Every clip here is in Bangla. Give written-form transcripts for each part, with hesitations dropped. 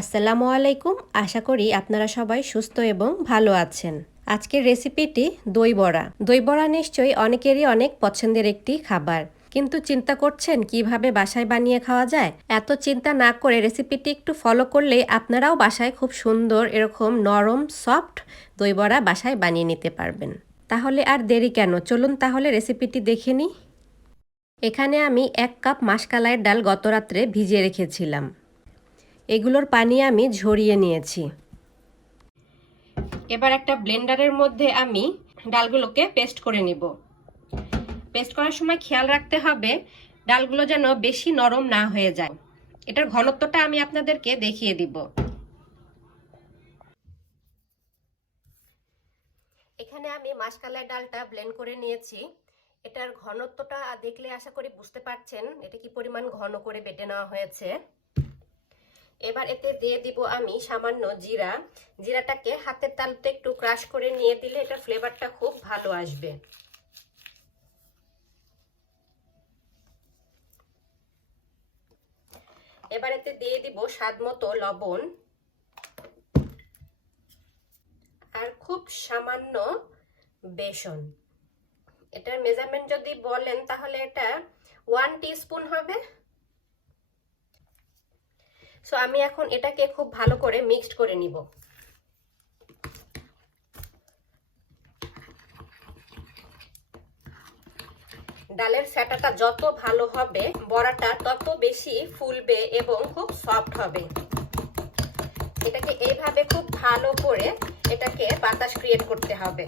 আসসালামু আলাইকুম। আশা করি আপনারা সবাই সুস্থ এবং ভালো আছেন। আজকের রেসিপিটি দই বড়া। দই বড়া নিশ্চয়ই অনেকেরই অনেক পছন্দের একটি খাবার, কিন্তু চিন্তা করছেন কিভাবে বাসায় বানিয়ে খাওয়া যায়? এত চিন্তা না করে রেসিপিটি একটু ফলো করলেই আপনারাও বাসায় খুব সুন্দর এরকম নরম সফট দই বড়া বাসায় বানিয়ে নিতে পারবেন। তাহলে আর দেরি কেন, চলুন তাহলে রেসিপিটি দেখে নিই। এখানে আমি 1 কাপ মাসকলাইয়ের ডাল গতরাত্রে ভিজিয়ে রেখেছিলাম। এগুলোর পানি আমি ঝরিয়ে নিয়েছি। এবার একটা ব্লেন্ডারের মধ্যে আমি ডালগুলোকে পেস্ট করে নিব। পেস্ট করার সময় খেয়াল রাখতে হবে ডালগুলো যেন বেশি নরম না হয়ে যায়। এটার ঘনত্বটা আমি আপনাদেরকে দেখিয়ে দিব। এখানে আমি মাসকলাই ডালটা ব্লেন্ড করে নিয়েছি। এটার ঘনত্বটা দেখলে আশা করি বুঝতে পারছেন এটা কি পরিমাণ ঘন করে বেটে নেওয়া হয়েছে। এবার এতে দিয়ে দিব আমি সামান্য জিরা। জিরাটাকে হাতের তালুতে একটু ক্রাশ করে নিয়ে দিলে এটার ফ্লেভারটা খুব ভালো আসবে। এবার এতে দিয়ে দিব স্বাদমতো লবণ আর খুব সামান্য বেসন। এটার মেজারমেন্ট যদি বলেন তাহলে এটা 1 টিস্পুন হবে। সো আমি এখন এটাকে খুব ভালো করে মিক্সড করে নিব। ডালের ফ্যাটাটা যত ভালো হবে বড়াটা তত বেশি ফুলবে এবং খুব সফট হবে। এটাকে এইভাবে খুব ভালো করে এটাকে বাতাস ক্রিয়েট করতে হবে।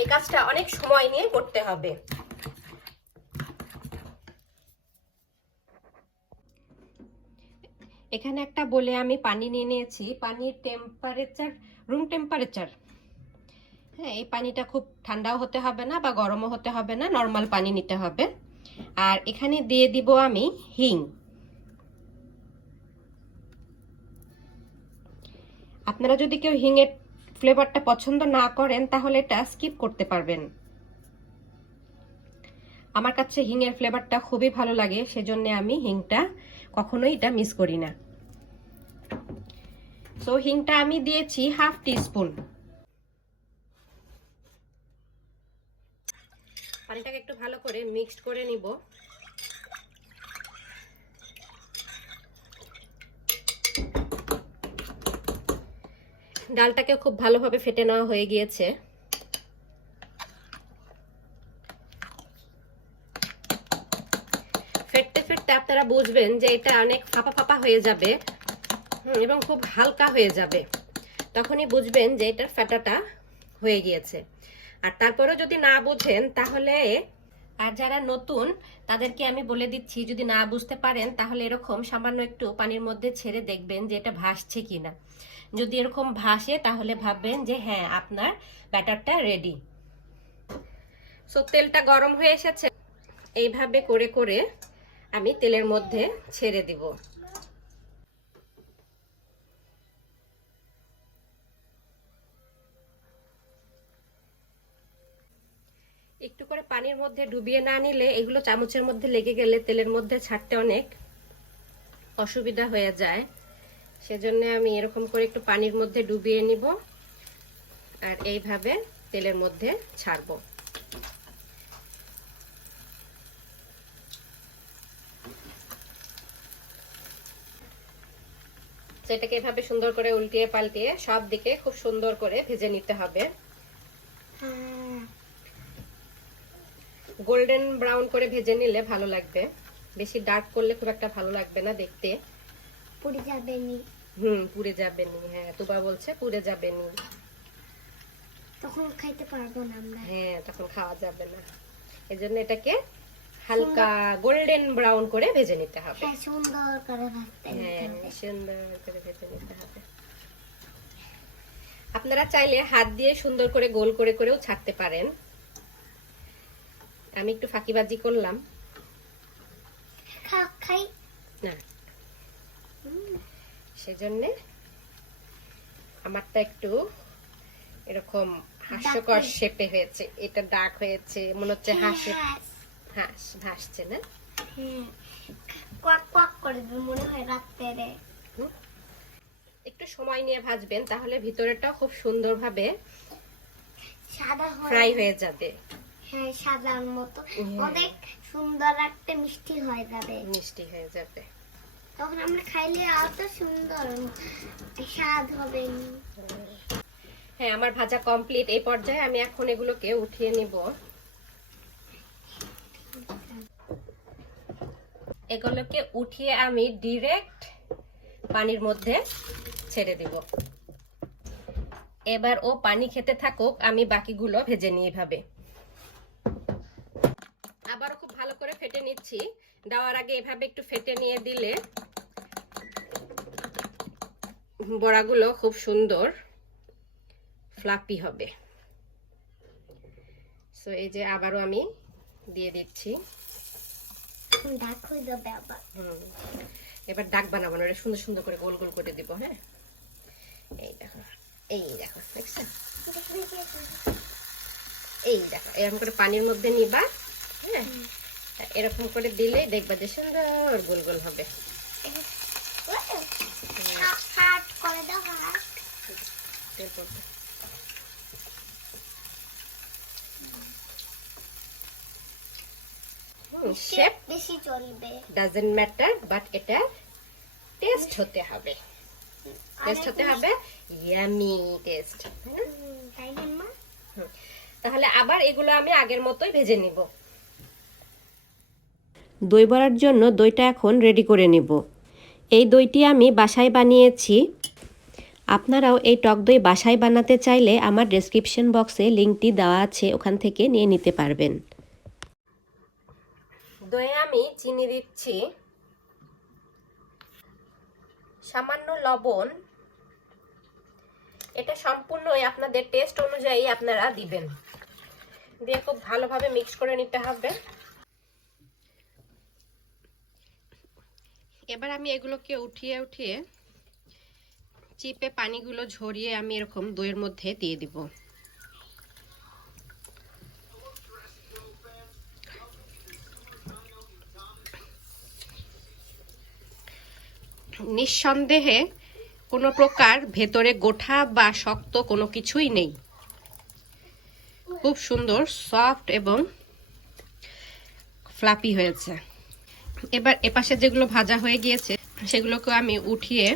এই কাজটা অনেক সময় নিয়ে করতে হবে। এখানে একটা বলে আমি পানি নিয়ে নিয়েছি। পানির টেম্পারেচার রুম টেম্পারেচার। হ্যাঁ, এই পানিটা খুব ঠান্ডাও হতে হবে না বা গরমও হতে হবে না, নর্মাল পানি নিতে হবে। আর এখানে দিয়ে দিব আমি হিং। আপনারা যদি কেউ হিংয়ের ফ্লেভারটা পছন্দ না করেন তাহলে এটা স্কিপ করতে পারবেন। আমার কাছে হিংয়ের ফ্লেভারটা খুবই ভালো লাগে, সেজন্য আমি হিংটা কখনোই এটা মিস করি না। সো হিংটা আমি দিয়েছি 1/2 টিস্পুন। পানিটাকে একটু ভালো করে মিক্সড করে নিব। ডালটাকে খুব ভালোভাবে ফেটে নেওয়া হয়ে গিয়েছে। ফেটতে ফেটতে আপনারা বুঝবেন যে এটা অনেক ফাঁপা ফাঁপা হয়ে যাবে এবং খুব হালকা হয়ে যাবে। তখনই বুঝবেন যে এটার ফ্যাটাটা হয়ে গিয়েছে। আর তারপরেও যদি না বুঝেন তাহলে, আর যারা নতুন তাদেরকে আমি বলে দিচ্ছি, যদি না বুঝতে পারেন তাহলে এরকম সামান্য একটু পানির মধ্যে ছেড়ে দেখবেন যে এটা ভাসছে কিনা। যদি এরকম ভাসে তাহলে ভাববেন যে হ্যাঁ আপনার ব্যাটারটা রেডি। সো তেলটা গরম হয়ে এসেছে। এইভাবে করে করে আমি তেলের মধ্যে ছেড়ে দিব। একটু করে পানির মধ্যে ডুবিয়ে না নিলে এগুলো চামচের মধ্যে লেগে গেলে তেলের মধ্যে ছাড়তে অনেক অসুবিধা হয়ে যায়। সেজন্য আমি এরকম করে একটু পানির মধ্যে ডুবিয়ে নিব আর এইভাবে তেলের মধ্যে ছাড়বো। সেটাকে এভাবে সুন্দর করে উল্টিয়ে পাল্টিয়ে সব দিকে খুব সুন্দর করে ভেজে নিতে হবে। গোল্ডেন ব্রাউন করে ভেজে নিলে ভালো লাগবে, বেশি ডার্ক করলে খুব একটা ভালো লাগবে না দেখতে। পুড়ে যাবে নি। পুড়ে যাবে নি। হ্যাঁ, তুবা বলছে পুড়ে যাবে নি। তখন খাইতে পারবো না আমরা। হ্যাঁ, তখন খাওয়া যাবে না। এজন্য এটাকে হালকা গোল্ডেন ব্রাউন করে ভেজে নিতে হবে। হ্যাঁ, সুন্দর করে ভাজতে হবে। হ্যাঁ, সুন্দর করে ভেজে নিতে হবে। আপনারা চাইলে হাত দিয়ে সুন্দর করে গোল করে করেও ছাড়তে পারেন। আমি একটু ফাঁকিবাজি করলাম। খাই না, সেজন্য আমারটা একটু এরকম হাস্যকর শেপে হয়েছে। এটা ডাক হয়েছে, মনে হচ্ছে হাসে হাঁস ভাসছে না। কোয়াক কোয়াক করে দিবে মনে হয় রাত্রে। একটু সময় নিয়ে ভাজবেন, তাহলে ভিতরেটা খুব সুন্দরভাবে সাদা ফ্রাই হয়ে যাবে। হ্যাঁ, সাদার মতো অনেক সুন্দর একটা মিষ্টি হয়ে যাবে। মিষ্টি হয়ে যাবে, তখন আমরা খাইলে এত সুন্দর স্বাদ হবে। হ্যাঁ, আমার ভাজা কমপ্লিট। এই পর্যায়ে আমি এখন এগুলোকে উঠিয়ে নিব। এগুলোকে উঠিয়ে আমি ডিরেক্ট পানির মধ্যে ছেড়ে দিব। এবার ও পানি খেতে থাকুক, আমি বাকিগুলো ভেজে নিই এভাবে। আবারও খুব ভালো করে ফেটে নিচ্ছি। দেওয়ার আগে এভাবে একটু ফেটে নিয়ে দিলে বড়াগুলো খুব সুন্দর ফ্লাপি হবে। সো এই যে আবারও আমি দিয়ে দিচ্ছি। ডাক হয়ে যাবে আবার। এবার ডাক বানাবো না, সুন্দর সুন্দর করে গোল গোল করে দিব। হ্যাঁ, এই দেখো, এই দেখো, দেখছেন? এই দেখো, এরকম করে পানির মধ্যে নিবা। হ্যাঁ, এরকম করে দিলেই দেখবা যে সুন্দর গোল গোল হবে। শেপ বেশি চলবে ডাজন্ট ম্যাটার, বাট এটা টেস্ট হতে হবে। টেস্ট হতে হবে ইয়ামি টেস্ট। তাই না মা? তাহলে আবার এগুলো আমি আগের মতোই ভেজে নিব। দই বড়ার জন্য দইটা এখন রেডি করে নেব। এই দইটি আমি বাসায় বানিয়েছি। আপনারাও এই টক দই বাসায় বানাতে চাইলে আমার ডেসক্রিপশন বক্সে লিঙ্কটি দেওয়া আছে, ওখান থেকে নিয়ে নিতে পারবেন। দইয়ে আমি চিনি দিচ্ছি, সামান্য লবণ। এটা সম্পূর্ণই আপনাদের টেস্ট অনুযায়ী আপনারা দিবেন। দিয়ে খুব ভালোভাবে মিক্স করে নিতে হবে। এবার আমি এগুলোকে উঠিয়ে উঠিয়ে চিপে পানিগুলো ঝরিয়ে আমি এরকম দইয়ের মধ্যে দিয়ে দিব। নিঃসন্দেহে কোনো প্রকার ভেতরে গোঠা বা শক্ত কোনো কিছুই নেই। খুব সুন্দর সফট এবং ফ্লাপি হয়েছে। এবার এপাশে যেগুলো ভাজা হয়ে গিয়েছে সেগুলোকে আমি উঠিয়ে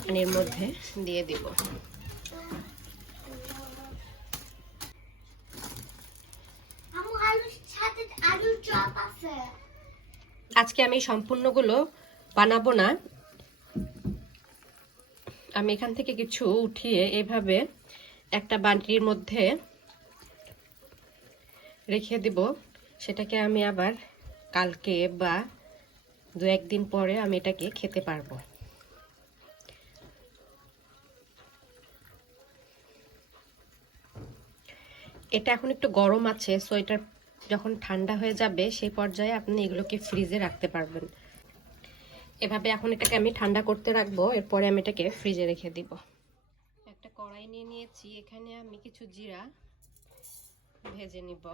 পানির মধ্যে দিয়ে দিব। আজকে আমি সম্পূর্ণগুলো বানাবো না, আমি এখান থেকে কিছু উঠিয়ে এইভাবে একটা বাটির মধ্যে রেখে দিব। সেটাকে আমি আবার কালকে বা 2-1 দিন পরে আমি এটাকে খেতে পারবো। এটা এখন একটু গরম আছে, সো এটা যখন ঠান্ডা হয়ে যাবে সেই পর্যায়ে আপনি এগুলোকে ফ্রিজে রাখতে পারবেন। এভাবে এখন এটাকে আমি ঠান্ডা করতে রাখবো, এরপরে আমি এটাকে ফ্রিজে রেখে দিব। একটা কড়াই নিয়ে নিয়েছি, এখানে আমি কিছু জিরা ভেজে নিব।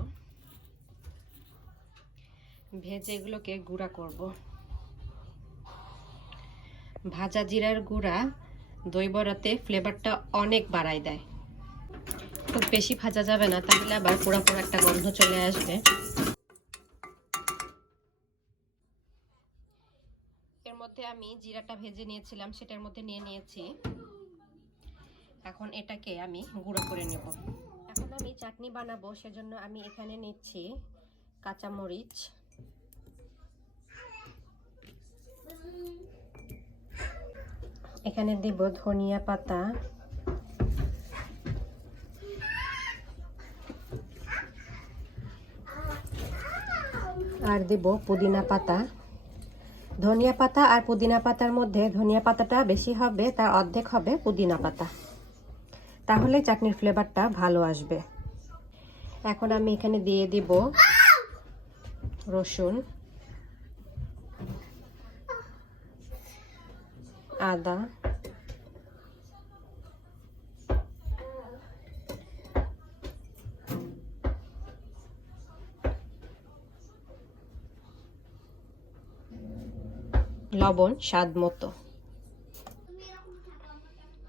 ভেজে এগুলোকে গুঁড়া করব। ভাজা জিরার গুঁড়া দই বড়াতে ফ্লেভারটা অনেক বাড়ায় দেয়। খুব বেশি ভাজা যাবে না, তাহলে আবার পোড়া পোড়া একটা গন্ধ চলে আসবে। এর মধ্যে আমি জিরাটা ভেজে নিয়েছিলাম, সেটার মধ্যে নিয়ে নিয়েছি। এখন এটাকে আমি গুঁড়ো করে নেব। এখন আমি চাটনি বানাবো, সেজন্য আমি এখানে নিচ্ছি কাঁচামরিচ, এখানে দিব ধনিয়া পাতা, আর দিব পুদিনা পাতা। ধনিয়া পাতা আর পুদিনা পাতার মধ্যে ধনিয়া পাতাটা বেশি হবে, তার অর্ধেক হবে পুদিনা পাতা, তাহলে চাটনির ফ্লেভারটা ভালো আসবে। এখন আমি এখানে দিয়ে দিব রসুন, আদা, লবণ স্বাদ মতো,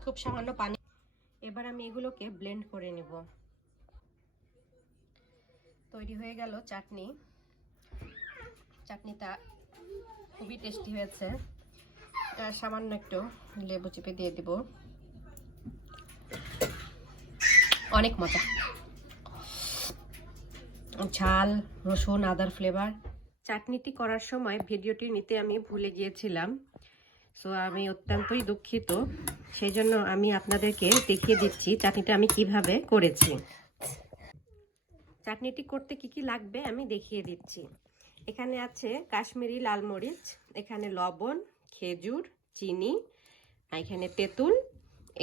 খুব সামান্য পানি। এবার আমি এগুলোকে ব্লেন্ড করে নেব। তৈরি হয়ে গেল চাটনি। চাটনিটা খুবই টেস্টি হয়েছে। আর সামান্য একটু লেবু চিপে দিয়ে দিব। অনেক মজা, ঝাল, রসুন, আদার ফ্লেভার। চাটনিটি করার সময় ভিডিওটি নিতে আমি ভুলে গিয়েছিলাম, সো আমি অত্যন্তই দুঃখিত। সেই জন্য আমি আপনাদেরকে দেখিয়ে দিচ্ছি চাটনিটা আমি কিভাবে করেছি। চাটনিটি করতে কি কি লাগবে আমি দেখিয়ে দিচ্ছি। এখানে আছে কাশ্মীরি লাল মরিচ, এখানে লবণ, খেজুর, চিনি, এখানে তেঁতুল,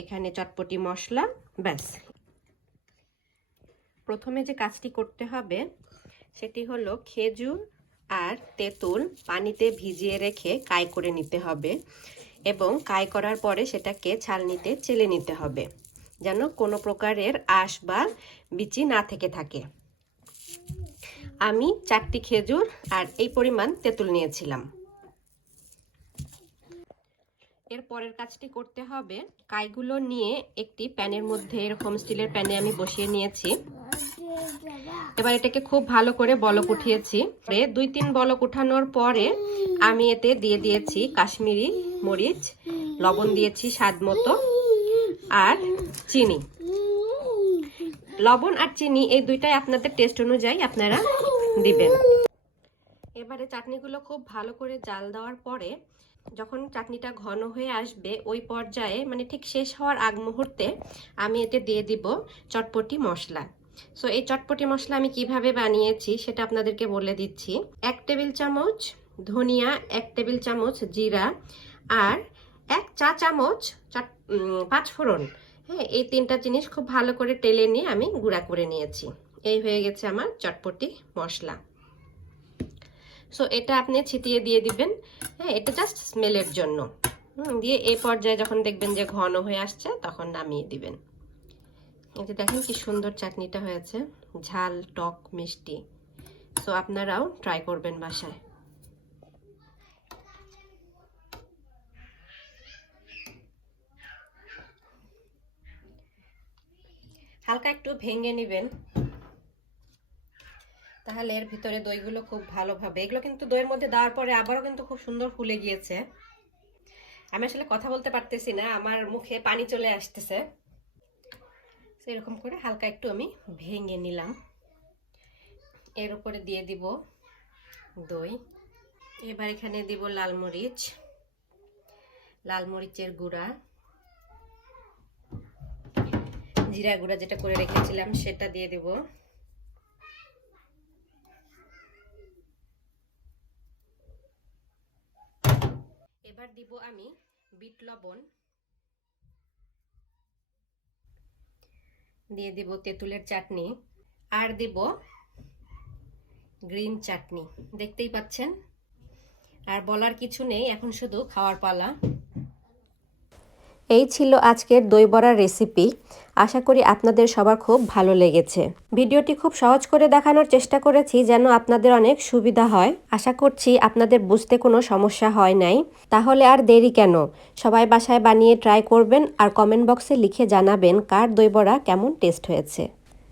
এখানে চটপটি মশলা, ব্যাস। প্রথমে যে কাজটি করতে হবে সেটি হলো খেজুর আর তেঁতুল পানিতে ভিজিয়ে রেখে কাই করে নিতে হবে, এবং কাই করার পরে সেটাকে ছালনিতে চেলে নিতে হবে, যেন কোনো প্রকারের আঁশ বা বিচি না থেকে থাকে। আমি 4টি খেজুর আর এই পরিমাণ তেঁতুল নিয়েছিলাম। এর পরের কাজটি করতে হবে, কাইগুলো নিয়ে একটি প্যানের মধ্যে, এরকম স্টিলের প্যানে আমি বসিয়ে নিয়েছি। এবার এটাকে খুব ভালো করে বলক উঠিয়েছি। 2-3 বলক উঠানোর পরে আমি এতে দিয়ে দিয়েছি কাশ্মীরি মরিচ, লবণ দিয়েছি স্বাদ মতো, আর চিনি। লবণ আর চিনি এই দুইটাই আপনাদের টেস্ট অনুযায়ী আপনারা দিবেন। এবারে চাটনিগুলো খুব ভালো করে জাল দেওয়ার পরে যখন চাটনিটা ঘন হয়ে আসবে, ওই পর্যায়ে মানে ঠিক শেষ হওয়ার আগ মুহূর্তে আমি এতে দিয়ে দিব চটপটি মশলা। সো এই চটপটি মশলা আমি কিভাবে বানিয়েছি সেটা আপনাদেরকে বলে দিচ্ছি। 1 টেবিল চামচ ধনিয়া, 1 টেবিল চামচ জিরা, আর 1 চা চামচ পাঁচফোড়ন। হ্যাঁ, এই 3টা জিনিস খুব ভালো করে টেলে নিয়ে আমি গুঁড়া করে নিয়েছি। এই হয়ে গেছে আমার চটপটি মশলা। সো এটা আপনি ছিটিয়ে দিয়ে দিবেন। হ্যাঁ, এটা জাস্ট স্মেলের জন্য। দিয়ে এই পর্যায়ে যখন দেখবেন যে ঘন হয়ে আসছে তখন নামিয়ে দিবেন। এই যে দেখেন কি সুন্দর চাটনিটা হয়েছে, ঝাল, টক, মিষ্টি। সো আপনারাও ট্রাই করবেন বাসায়। হালকা একটু ভেঙে নেবেন, তাহলে এর ভিতরে দইগুলো খুব ভালোভাবে, এগুলো কিন্তু দইয়ের মধ্যে দেওয়ার পরে আবারও কিন্তু খুব সুন্দর ফুলে গিয়েছে। আমি আসলে কথা বলতে পারতেছি না, আমার মুখে পানি চলে আসতেছে। এরকম করে হালকা একটু আমি ভেঙে নিলাম। এর উপরে দিয়ে দিব দই। এবার এখানে দিব লাল মরিচ, লাল মরিচের গুঁড়া, জিরা গুঁড়া যেটা করে রেখেছিলাম সেটা দিয়ে দিব। এবার দিব আমি বিট লবণ, দিয়ে দিব তেঁতুলের চাটনি, আর দিব গ্রিন চাটনি। দেখতেই পাচ্ছেন, আর বলার কিছু নেই, এখন শুধু খাওয়ার পালা। এই ছিল আজকের দই বড়ার রেসিপি। আশা করি আপনাদের সবার খুব ভালো লেগেছে। ভিডিওটি খুব সহজ করে দেখানোর চেষ্টা করেছি যেন আপনাদের অনেক সুবিধা হয়। আশা করছি আপনাদের বুঝতে কোনো সমস্যা হয় নাই। তাহলে আর দেরি কেন, সবাই বাসায় বানিয়ে ট্রাই করবেন আর কমেন্ট বক্সে লিখে জানাবেন কার দই বড়া কেমন টেস্ট হয়েছে।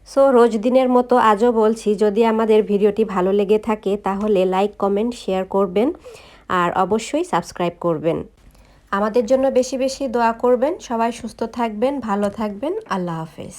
সো রোজ দিনের মতো আজও বলছি, যদি আমাদের ভিডিওটি ভালো লেগে থাকে তাহলে লাইক, কমেন্ট, শেয়ার করবেন আর অবশ্যই সাবস্ক্রাইব করবেন। আমাদের জন্য বেশি বেশি দোয়া করবেন। সবাই সুস্থ থাকবেন, ভালো থাকবেন। আল্লাহ হাফেজ।